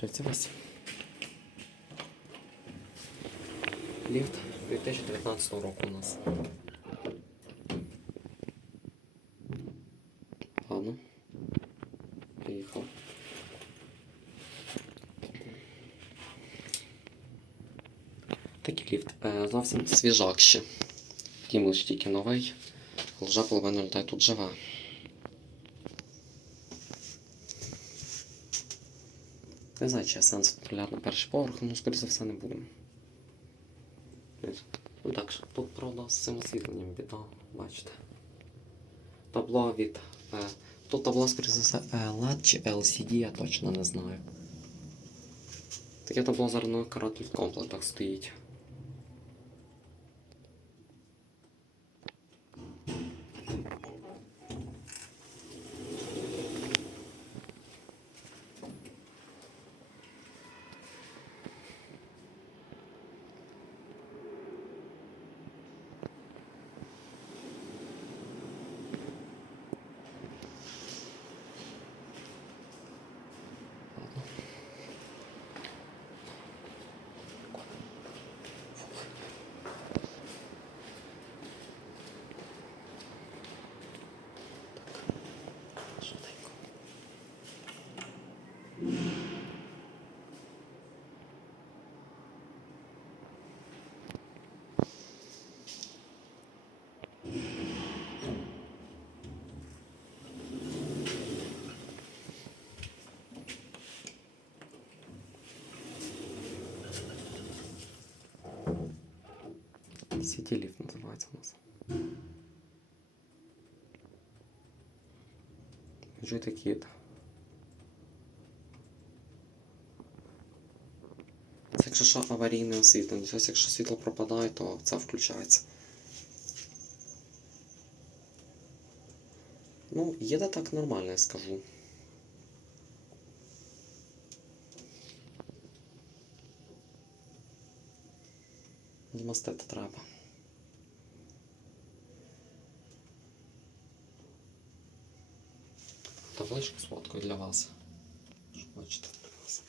Шевцевась. Ліфт 2019 року у нас. Ладно. Приїхав. Такий ліфт. Е, зовсім свіжак ще. Кімл ж тільки новий. Вже половина людей тут живе. Не знаю, чи є сенс відправляти на перший поверх, ну, скоріше за все, не будемо. Ну так що, тут, правда, з цим освітленням біда, бачите. Табло від. Е, тут табло, скоріше за все, е, LED чи LCD, я точно не знаю. Таке табло зараз на каратель в комплектах стоїть. Сіті ліфт називається у нас. Жити кіт. Це якщо що аварійне освітлення. Тобто, якщо світло пропадає, то це включається. Ну, їде так нормально, я скажу. змастити трапа. Табличку з фоткою для вас. Що бачите для вас.